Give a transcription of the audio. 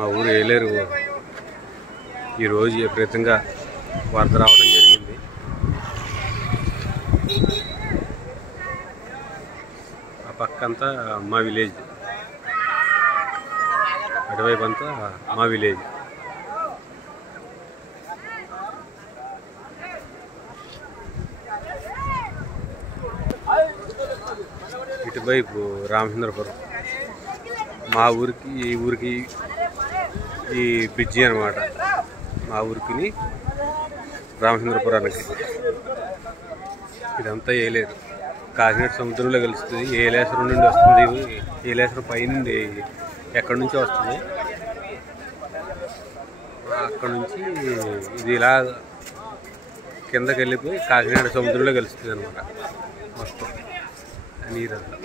మా ఊరు ఏలేరు ఈరోజు విపరీతంగా వరద రావడం జరిగింది. ఆ పక్కంతా మా విలేజ్, అటువైపు అంతా మా విలేజ్. ఇటువైపు రామచంద్రపురం. మా ఊరికి ఈ ఊరికి ఈ బ్రిడ్జి అనమాట. మా ఊరికి రామచంద్రపురానికి ఇదంతా ఏలేరు. కాకినాడ సముద్రంలో కలుస్తుంది. ఏలేశ్వరం నుండి వస్తుంది. ఏలేశ్వరం పైనుండి ఎక్కడి నుంచో వస్తుంది. అక్కడ నుంచి ఇది ఇలా కిందకి వెళ్ళిపోయి కాకినాడ సముద్రంలో కలుస్తుంది అనమాట. మొత్తం నీరంతా.